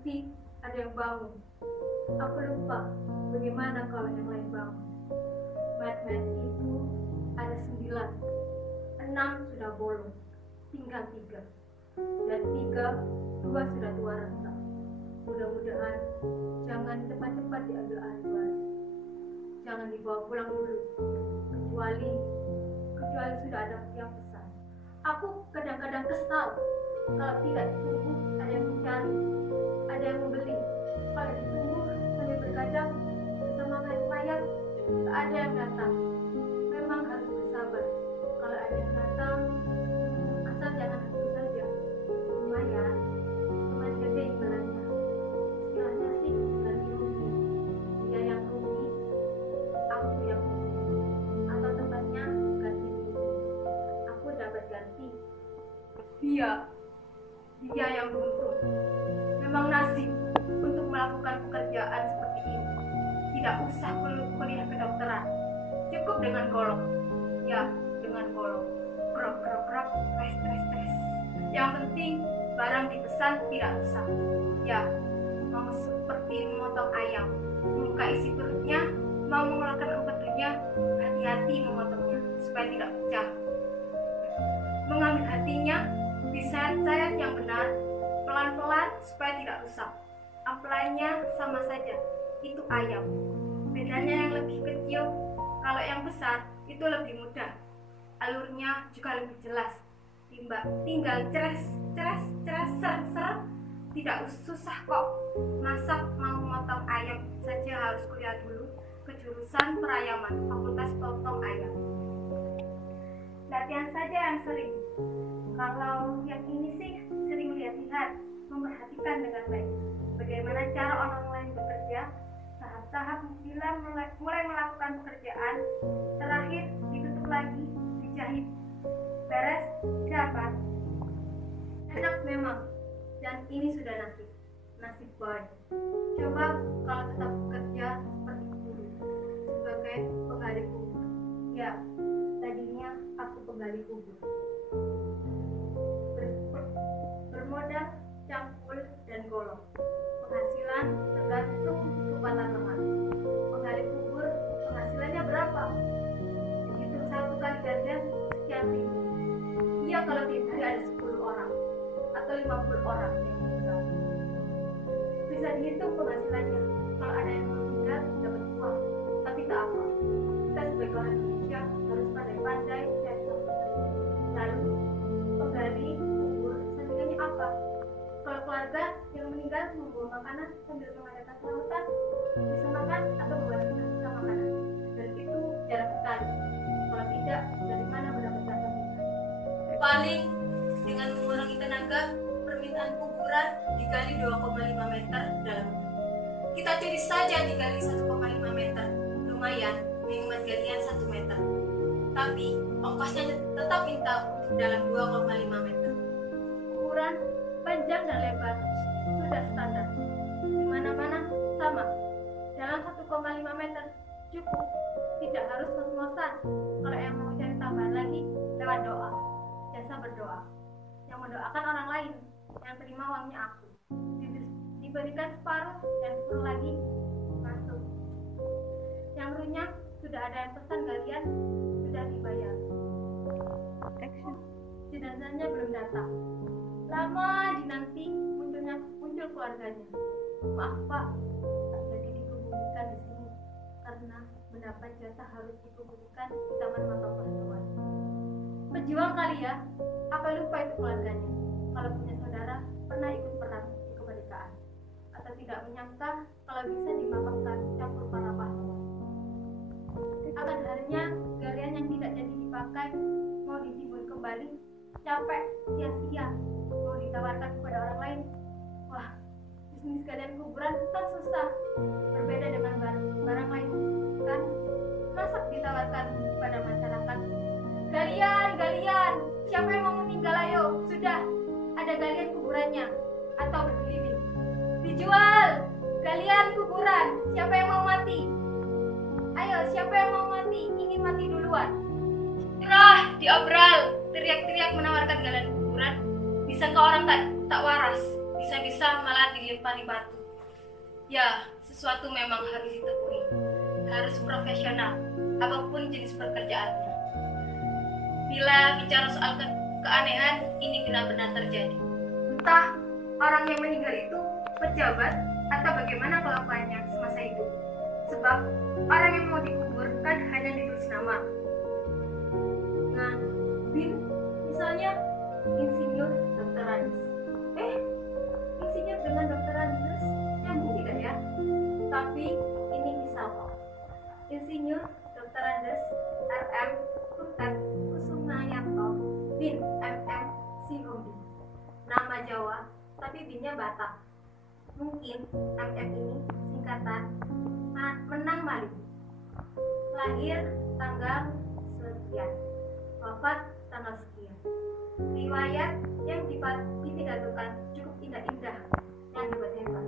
berhenti, ada yang bangun. Aku lupa bagaimana kalau yang lain bangun. Mat-mat itu ada 9, 6 sudah bolong, tinggal 3. Dan 3, 2 sudah tua renta. Mudah-mudahan jangan cepat-cepat diambil ahli waris. Jangan dibawa pulang dulu, kecuali sudah ada yang pesan. Aku kadang-kadang kesal kalau tidak ditunggu ada yang mencari, ada yang membeli. Kalau ditunggu sambil bergadang bersama mayat, tak ada yang datang. Memang harus bersabar. Kalau ada yang datang, asal jangan aku saja. Lumayan, teman gede belanja. Istilahnya sih ganti rugi. Dia yang rugi, aku yang rugi. Atau tempatnya ganti rugi. Aku dapat ganti. Dia yang beruntung. Memang nasib untuk melakukan pekerjaan seperti ini. Tidak usah kuliah kedokteran. Cukup dengan golok. Ya, dengan golok. Krok, krok, krok, stres. Yang penting barang dipesan tidak rusak. Ya, mau seperti memotong ayam. Membuka isi perutnya, mau mengeluarkan empedunya, hati-hati memotongnya supaya tidak pecah. Mengambil hatinya, disayat-sayat yang benar, pelan-pelan supaya tidak rusak. Apply-nya sama saja, itu ayam. Bedanya yang lebih kecil, kalau yang besar itu lebih mudah. Alurnya juga lebih jelas. Tinggal ceres, seret. Tidak susah kok. Masak mau memotong ayam saja harus kuliah dulu ke jurusan perayaman, Fakultas Potong Ayam. Latihan saja yang sering. Kalau yang ini sih sering lihat-lihat, memperhatikan dengan baik bagaimana cara orang lain bekerja, tahap-tahap bila mulai melakukan pekerjaan, terakhir ditutup lagi, dijahit, beres, dapat. Enak memang, dan ini sudah nasib baik. Coba kalau tetap bekerja seperti dulu, sebagai penggali kubur. Ya, tadinya aku penggali kubur. Bermodal cangkul dan golok. Penghasilan tergantung kepada teman. Penggali kubur penghasilannya berapa? Dihitung 1 kali gajian sekian ribu. Iya kalau tiap hari ada 10 orang atau 50 orang yang meninggal. Bisa dihitung penghasilannya. Kalau ada yang meninggal dapat uang, tapi tak apa. Kita sebagai orang Indonesia harus pandai-pandai dan sampai. Lalu penggali kubur sampingannya apa? Kalau keluarga yang meninggal membawa makanan sambil mengadakan selamatan, bisa makan atau membuat sisa makanan. Dan itu jarang sekali. Kalau tidak, dari mana mendapatkan sambutan? Paling dengan mengurangi tenaga, permintaan kuburan digali 2,5 meter dalam. Kita curi saja digali 1,5 meter. Lumayan, minimal galian 1 meter. Tapi ongkosnya tetap minta untuk dalam 2,5 meter. Ukuran panjang dan lebar sudah standar. Di mana-mana sama. Dalam 1,5 meter cukup. Tidak harus ngos-ngosan. Kalau yang mau cari tambahan lagi lewat doa. Jasa berdoa. Yang mendoakan orang lain, yang terima uangnya aku. Diberikan separuh dan separuh lagi masuk. Yang runyam sudah ada yang pesan galian, sudah dibayar. Jenazahnya belum datang. Lama dinanti muncul keluarganya. Maaf Pak, tak jadi dikuburkan di sini karena mendapat jatah harus dikuburkan di Taman Makam Pahlawan. Pejuang kali ya, apa lupa itu keluarganya? Kalau punya saudara pernah ikut perang di kemerdekaan, atau tidak menyangka kalau bisa dimakamkan campur para pahlawan. Akan harinya galian yang tidak jadi dipakai mau ditimbun kembali, capek, sia-sia, mau ditawarkan kepada orang lain. Wah, bisnis galian kuburan tak susah. Berbeda dengan barang lain, kan? Masa ditawarkan kepada masyarakat? Galian, siapa yang mau meninggal ayo, sudah ada galian kuburannya, atau berkeliling. Dijual, galian kuburan, siapa yang mau mati? Ayo, siapa yang mau mati, ingin mati duluan? Gerah, diobral, teriak-teriak menawarkan galian kuburan. Disangka orang tak waras, bisa-bisa malah dilempari batu. Ya, sesuatu memang harus ditekuni, harus profesional, apapun jenis pekerjaannya. Bila bicara soal keanehan, ini benar-benar terjadi. Entah orang yang meninggal itu pejabat atau bagaimana kelakuannya semasa hidup. Sebab orang yang mau dikubur kan hanya ditulis nama. Nah, Bin, misalnya insinyur Dr. Andes. Insinyur dengan Dr. Andes nyambung tidak ya? Tapi ini misal kok. Insinyur Dr. Andes RM Kutat Kusumayanto Bin MM Sihombing. Nama Jawa, tapi Binnya Batak. Mungkin MM ini singkatan Menang Maling. Lahir tanggal sekian, wafat tanggal sekian. Riwayat yang dipidatokan cukup indah-indah, yang hebat-hebat.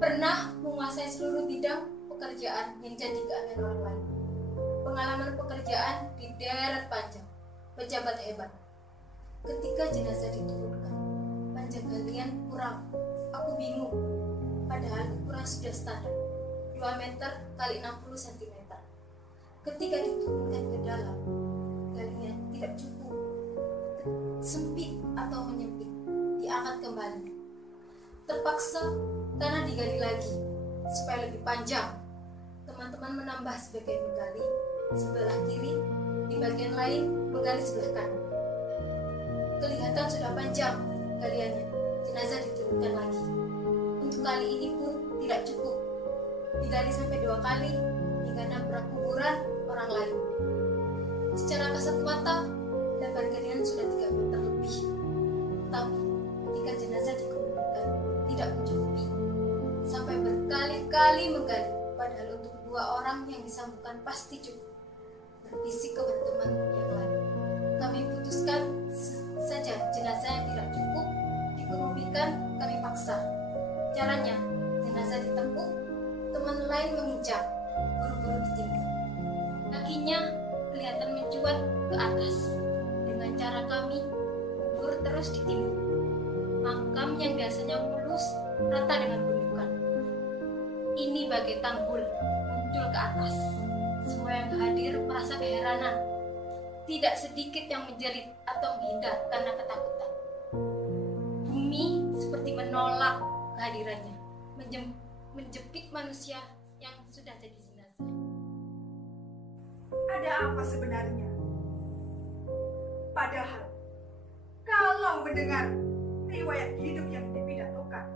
Pernah menguasai seluruh bidang pekerjaan yang jadi keahlian orang lain. Pengalaman pekerjaan di deret panjang, pejabat hebat. Ketika jenazah diturunkan, panjang galian kurang, aku bingung. Padahal ukuran sudah standar, 2 meter kali 60 cm. Ketika diturunkan ke dalam, galian tidak cukup, sempit atau menyempit, diangkat kembali. Terpaksa tanah digali lagi supaya lebih panjang. Teman-teman menambah sebagian menggali sebelah kiri, di bagian lain menggali sebelah kanan. Kelihatan sudah panjang galiannya. Jenazah diturunkan lagi. Untuk kali ini pun tidak cukup, digali sampai 2 kali hingga nabrak kuburan orang lain. Secara kasat mata, lebar galian sudah 3 meter lebih. Tapi ketika jenazah dikuburkan, tidak mencukupi. Sampai berkali-kali menggali, padahal untuk 2 orang yang disambungkan pasti cukup. Berbisik ke teman yang lain. Kami putuskan saja jenazah yang tidak cukup dikebumikan, kami paksa. Caranya, jenazah ditepuk, teman lain menginjak, buru-buru ditimbun. Kakinya kelihatan mencuat ke atas. Dengan cara kami, kubur terus ditimbun. Makam yang biasanya mulus, rata dengan gundukan. Ini bagai tanggul, muncul ke atas. Semua yang hadir merasa keheranan. Tidak sedikit yang menjerit atau menghindar karena ketakutan. Bumi seperti menolak kehadirannya, menjepit manusia yang sudah jadi jenazah. Ada apa sebenarnya? Padahal, kalau mendengar riwayat hidup yang dipidatokan,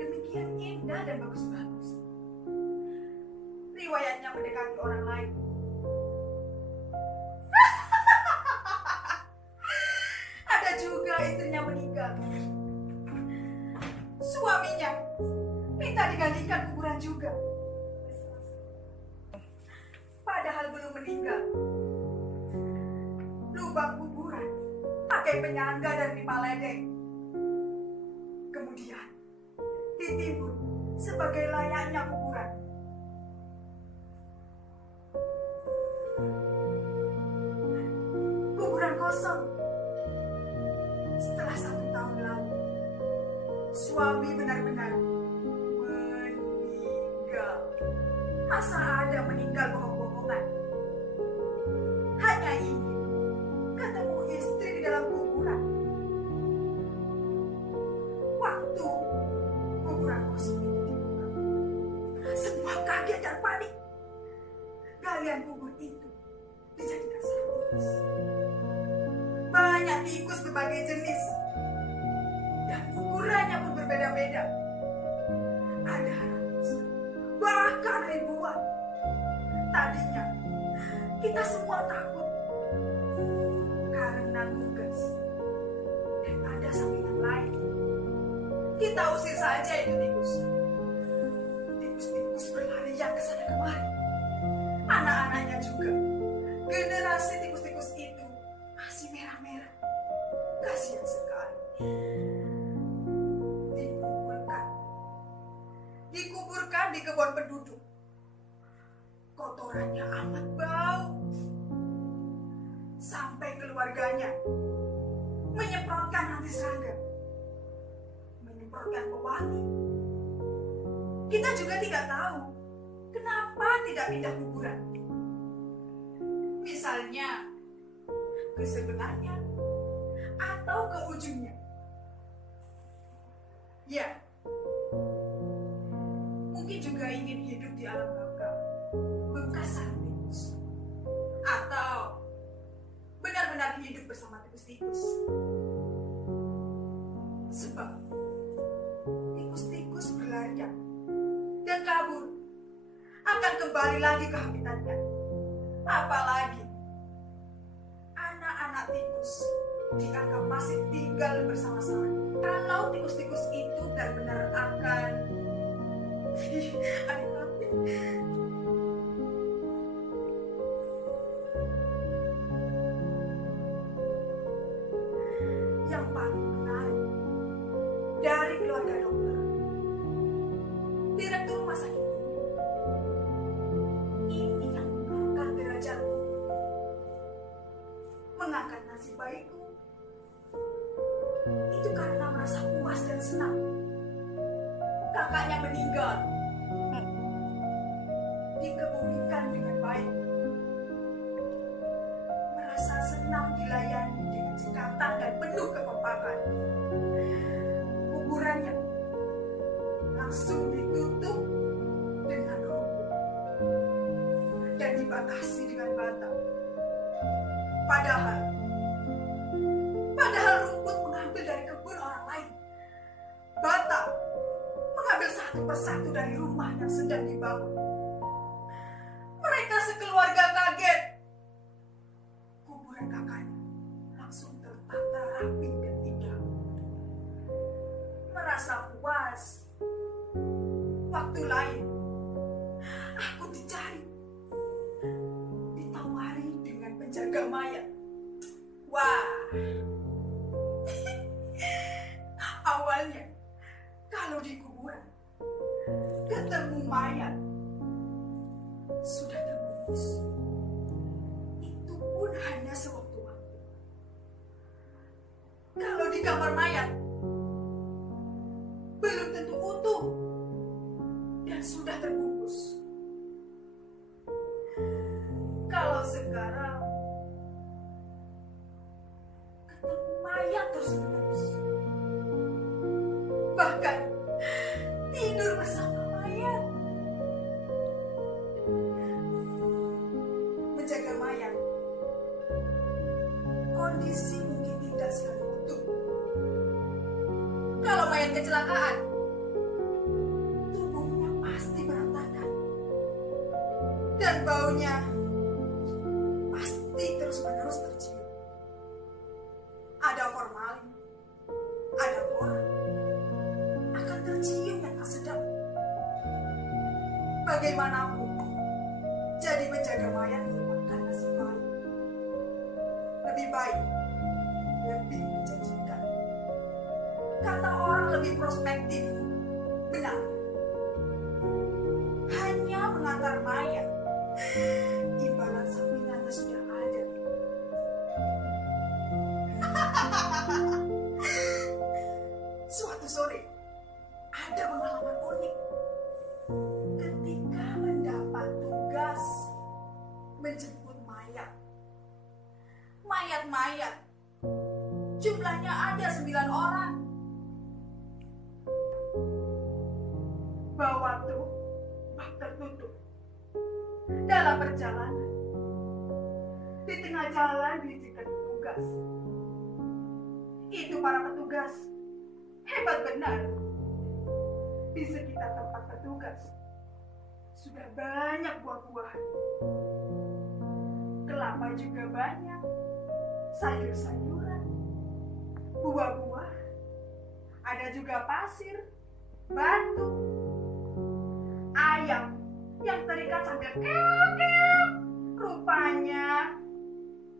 demikian indah dan bagus-bagus. Riwayatnya mendekati orang lain. Ada juga istrinya meninggal. Suaminya minta digantikan kuburan juga. Padahal belum meninggal. Lubang kuburan pakai penyangga dan pipa ledeng. Kemudian ditimbun sebagai layaknya kuburan. Kuburan kosong. Setelah 1 tahun lalu, suami benar-benar meninggal. Masa ada meninggal bohong-bohongan? Hanya ingin ketemu istri di dalam kuburan. Waktu kuburan kosong itu dibuka, semua kaget dan panik. Galian kubur itu dijadikan sarang tikus. Banyak tikus berbagai jenis, dan ukurannya pun berbeda-beda. Ada ratusan, bahkan ribuan. Tadinya kita semua takut karena tugas, dan ada sampingan lain. Kita usir saja itu tikus. Tikus-tikus berlarian ke sana kemari. Anak-anaknya juga. Generasi tikus-tikus itu masih merah-merah. Kasihan sekali. Dikuburkan di kebun penduduk. Kotorannya amat bau. Sampai keluarganya menyemprotkan anti serangga. menyemprotkan pewangi. Kita juga tidak tahu kenapa tidak pindah kuburan. Misalnya ke sebelahnya atau ke ujungnya. Ya, mungkin juga ingin hidup di alam baka, bekas sarang tikus. Atau benar-benar hidup bersama tikus-tikus. Sebab tikus-tikus berlarian dan kabur akan kembali lagi ke habitatnya. Apalagi anak-anak tikus dianggap masih tinggal bersama-sama. Kalau tikus-tikus itu benar-benar akan yang paling menarik dari keluarga dokter, direktur rumah sakit ini yang mengangkat derajatku, mengangkat nasib baikku, itu karena merasa puas dan senang. Kakaknya meninggal, dikebumikan dengan baik, merasa senang dilayani dengan cekatan dan penuh kekompakan. Kuburannya langsung ditutup dengan rumput dan dibatasi dengan bata. Padahal rumput mengambil dari kebun orang lain. Bata mengambil satu persatu dari rumah yang sedang dibangun. Mereka sekeluarga kaget. Kuburan kakaknya langsung tertata rapi dan indah. Merasa puas. Waktu lain, aku dicari, ditawari dengan penjaga mayat. Wah, awalnya kalau di kuburan ketemu mayat sudah terbungkus, itu pun hanya sewaktu-waktu. Kalau di kamar mayat belum tentu utuh dan sudah terbungkus. Kalau sekarang ketemu mayat terus-menerus, bahkan tidur bersama mayat. Menjaga mayat, kondisi mungkin tidak selalu utuh. Kalau mayat kecelakaan, tubuhnya pasti berantakan dan baunya pasti terus-menerus tercium. Ada formalin, ada borak, akan tercium yang tak sedap. Bagaimanapun, jadi menjaga mayat merupakan nasib baik. Lebih baik, lebih menjanjikan. Kata orang lebih prospektif. Benar. Hanya mengantar mayat, imbalan sampingannya sudah ada. Suatu sore, ada pengalaman unik. Ketika mendapat tugas menjemput mayat. Mayat-mayat, jumlahnya ada 9 orang. Bawa truk bak tertutup. Dalam perjalanan, di tengah jalan diizinkan petugas. Itu para petugas hebat benar. Di sekitar tempat petugas sudah banyak buah-buahan. Kelapa juga banyak, sayur-sayuran, buah-buah, ada juga pasir, batu, ayam yang terikat sambil keok-keok. Rupanya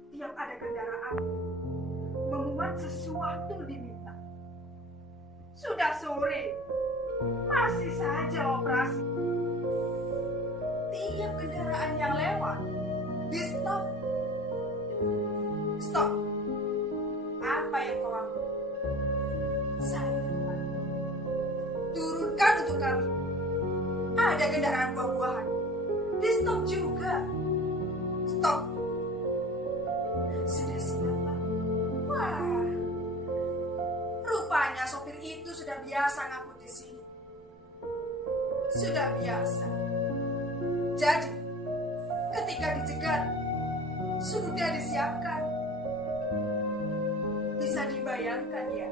tiap ada kendaraan memuat sesuatu diminta. Sudah sore, masih saja operasi. Tiap kendaraan yang lewat di stop. Stop. Apa yang kau ambil? Saya, Pak. untuk kami. Ada kendaraan buah-buahan. Di stop juga. Stop. Sudah siap, Pak. Wah. Rupanya sopir itu sudah biasa ngangkut di sini. Sudah biasa. Jadi, ketika dicegat, sudah disiapkan. Bisa dibayangkan ya,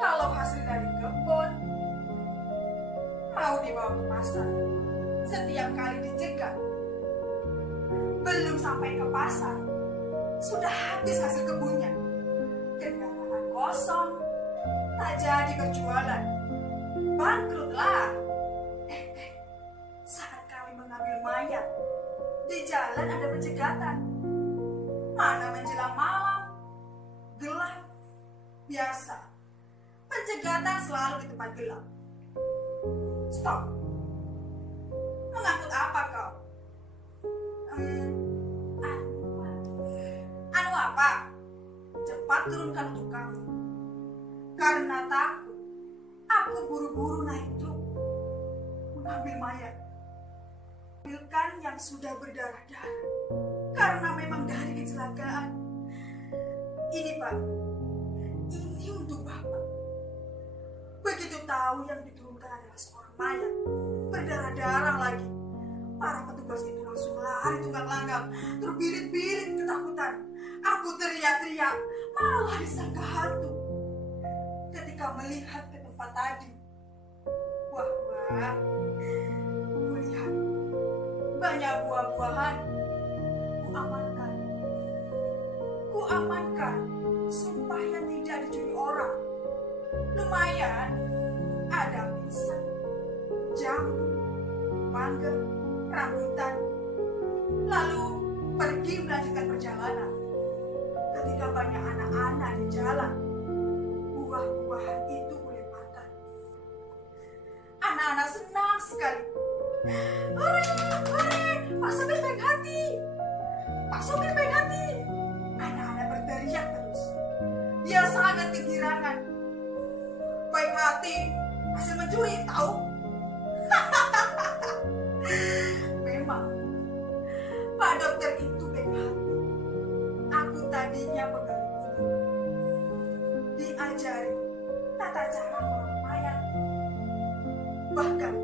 kalau hasil dari kebun mau dibawa ke pasar, setiap kali dicegat, belum sampai ke pasar, sudah habis hasil kebunnya. Kendaraan kosong, tak jadi berjualan, bangkrutlah. Saat kami mengambil mayat, di jalan ada pencegatan. Mana menjelang malam, gelap, biasa. Pencegatan selalu di tempat gelap. Stop. Mengangkut apa kau? Anu apa? Cepat turunkan untuk kamu. Karena takut, aku buru-buru naik truk mengambil mayat. Ambilkan yang sudah berdarah-darah. Karena memang dari kecelakaan. Ini Pak, ini untuk Bapak. Begitu tahu yang diturunkan adalah seorang mayat, berdarah-darah lagi, para petugas itu langsung lari tunggang langgang, terbirit-birit ketakutan. Aku teriak-teriak, malah disangka hantu. Ketika melihat ke tempat tadi, wah, kulihat banyak buah-buahan. Ku amankan supaya tidak dicuri orang. Lumayan, ada pisang, jambu, mangga, rambutan. Lalu pergi melanjutkan perjalanan. Ketika banyak anak-anak di jalan, buah-buahan itu boleh makan. Anak-anak senang sekali. Hore, hore, Pak Sopir baik hati. Pak Sopir baik hati. Anak-anak berteriak terus. Dia sangat kegirangan. Baik hati, hasil mencuri, tahu? Memang, Pak Dokter itu baik hati. Aku tadinya pegawai kubur. Diajari tata cara merawat mayat. Bahkan,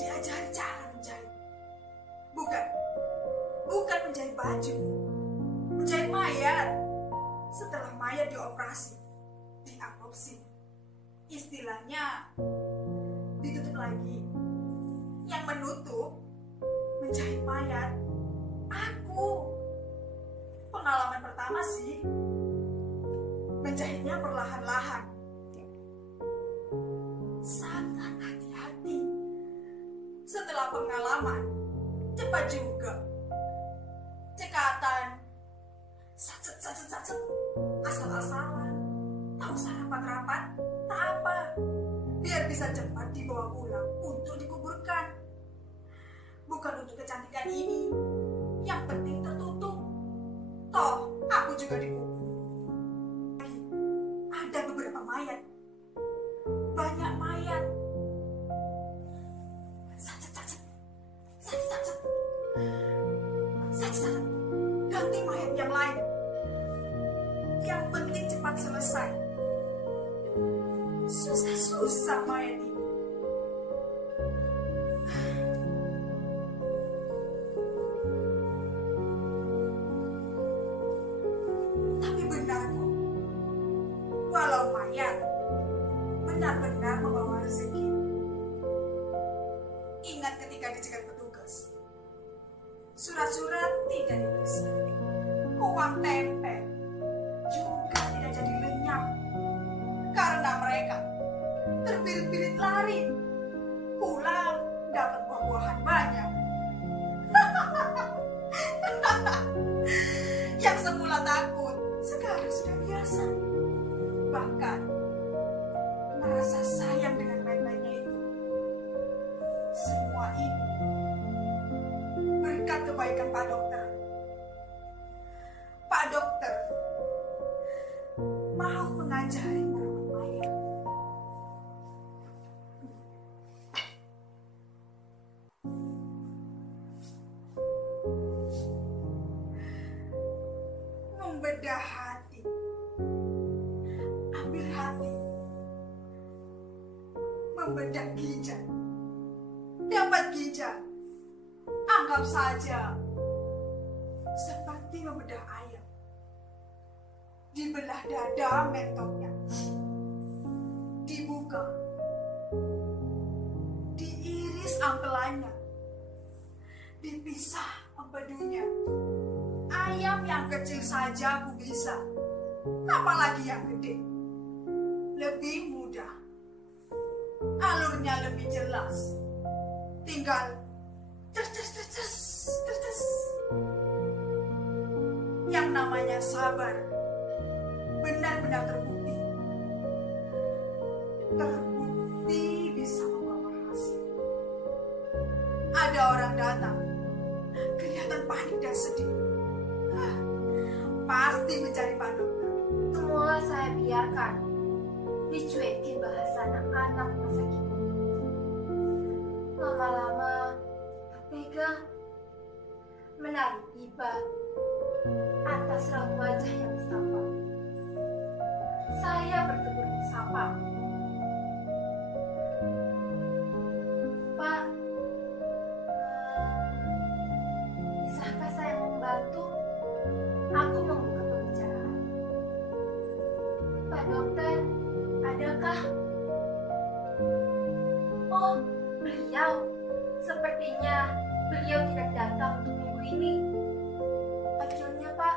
diajari cara menjahit. Bukan menjahit baju. Menjahit mayat. Setelah mayat dioperasi, diautopsi, istilahnya ditutup lagi. Yang menutup, menjahit mayat, aku. Pengalaman pertama sih, menjahitnya perlahan-lahan. Sangat hati-hati. Setelah pengalaman, cepat juga. Cekatan, sacet, asal-asalan, tahu rapat-rapat, tak apa. Biar bisa cepat dibawa pulang untuk dikuburkan. Bukan untuk kecantikan ini, yang penting tertutup. Toh, aku juga dikubur. Ada beberapa mayat, banyak mayat. Sacet, ganti mayat yang lain. Yang penting cepat selesai. Susah mayat ini. Tapi benar kok, walau mayat benar-benar membawa rezeki. Ingat ketika dicegat petugas, surat-surat tidak diperiksa, uang tempel juga tidak jadi lenyap, karena mereka terbirit-birit lari, pulang dapat buah-buahan banyak. Yang semula takut, sekarang sudah biasa. Bahkan merasa sayang dengan baik-baiknya itu. Semua ini berkat kebaikan Pak Dokter. Pak Dokter mau mengajari merawat mayat. bedah hati. Ambil hati. Membedah ginjal. Dapat ginjal. Anggap saja seperti membedah ayam. Dibelah dada mentoknya. Dibuka. Diiris ampelannya. Dipisah empedunya. Ayam yang kecil saja aku bisa. Apalagi yang gede. Lebih mudah. Alurnya lebih jelas. Tinggal terces. Yang namanya sabar benar-benar terbukti. Terbukti bisa membawa hasil. Ada orang datang, kelihatan panik dan sedih. Pasti mencari Pak Dokter. Semula saya biarkan dicuekin bahasa anak-anak masa kini. Lama-lama tega menarik iba atas raut wajah yang tampak. Saya bertegur sapa. Pak, bisakah saya membantu? Aku membuka pembicaraan. Pak Dokter, adakah? Oh, beliau. Sepertinya beliau tidak datang untuk minggu ini. Akhirnya, Pak.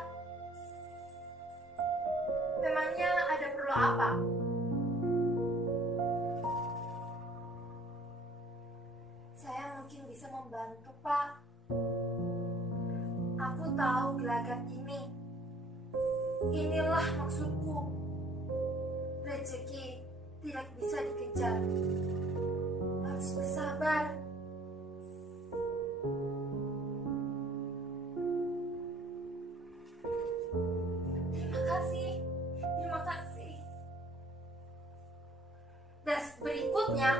Memangnya ada perlu apa? Saya mungkin bisa membantu, Pak. Aku tahu gelagat ini. Inilah maksudku. Rezeki tidak bisa dikejar. Harus bersabar. Terima kasih. Dan berikutnya,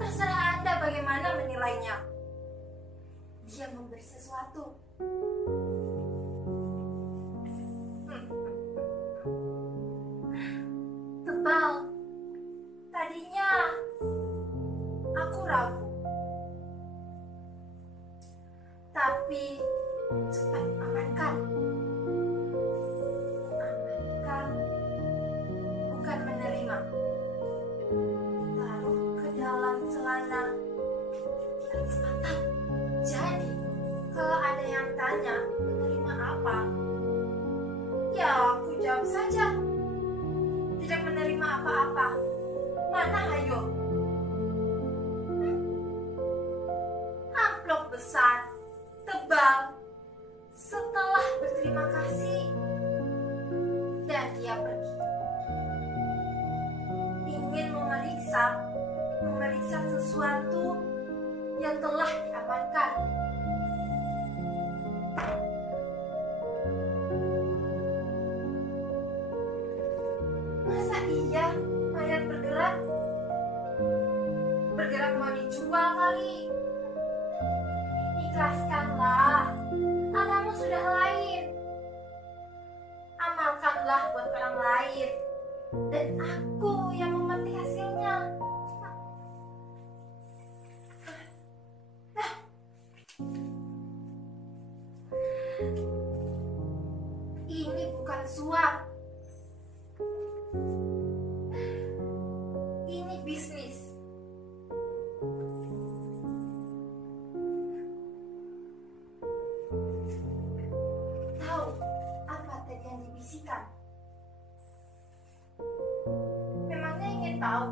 terserah Anda bagaimana menilainya. Dia memberi sesuatu. Tebal. Tadinya aku ragu. Tapi cepat amankan. Amankan bukan menerima. Taruh ke dalam celana dan sepatah. Jadi kalau ada yang tanya menerima apa, ya aku jawab saja. Tidak menerima apa-apa. Mana hayo? Amplop besar, tebal. Setelah berterima kasih, dan dia pergi. Ingin memeriksa sesuatu yang telah diamankan. Masa iya mayat bergerak? Bergerak mau dijual kali. Ikhlaskanlah. Alamu sudah lain. Amalkanlah buat orang lain. Dan aku yang memetik hasilnya. Ini bukan suap. Ini bisnis. Tahu apa tadi yang dibisikan? Memangnya ingin tahu?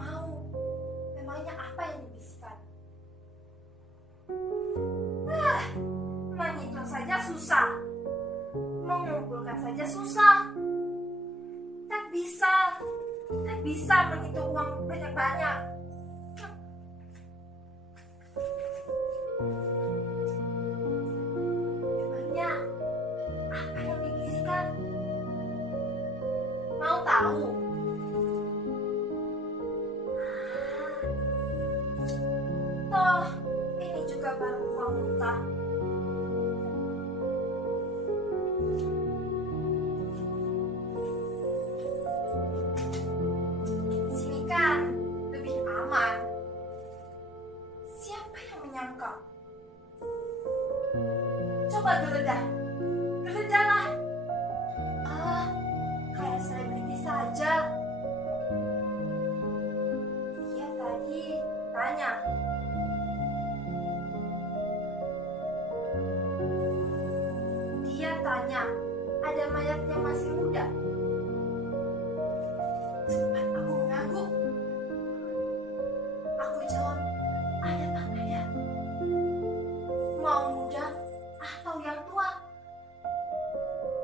Mau? Memangnya apa yang dibisikan? Menghitung saja susah. Mengumpulkan saja susah. Tak bisa menghitung uang banyak-banyak. Memangnya apa yang dibisikan? Mau tahu? mau muntah. Sini kan lebih aman. Siapa yang menyangka? Coba geledah. Geledahlah. Ah, kayak selebriti saja. Dia tadi tanya. Dia tanya, ada mayat yang masih muda? Cepat aku mengangguk. Aku jawab, ada Pak Mayat. Mau muda atau yang tua?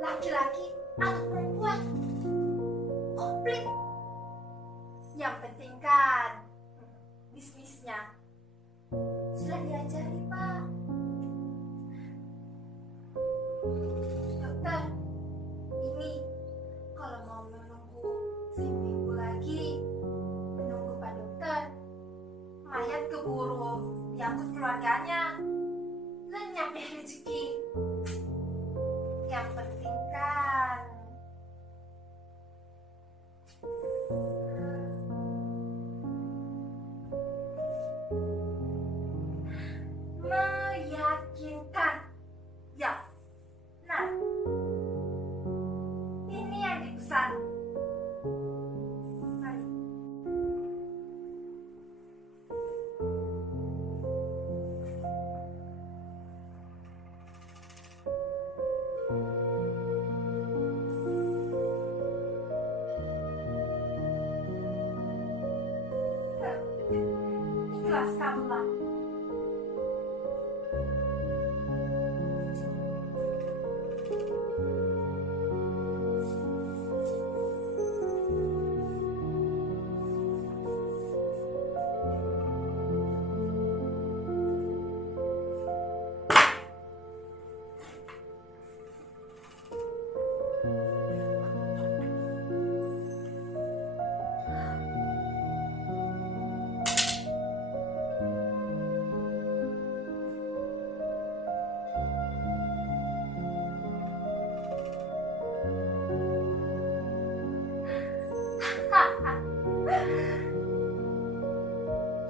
Laki-laki atau perempuan? Komplit. Yang penting kan bisnisnya. Sudah diajari, Pak. Dokter, ini kalau mau menunggu seminggu lagi, menunggu Pak Dokter, mayat keburu diangkut keluarganya. Lenyap deh rezeki. Yang penting kan meyakinkan. Ya, nah, ini yang dipesan. Mari. Ikhlaskanlah.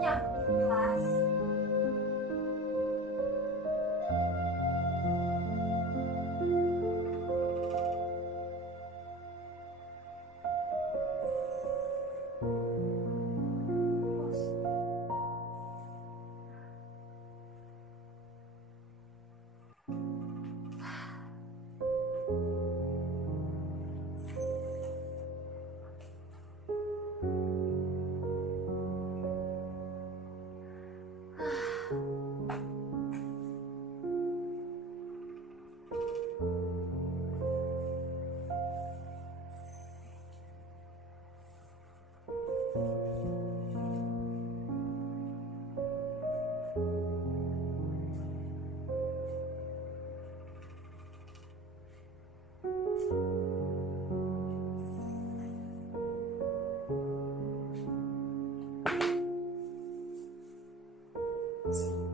Yang ikhlas. Shh.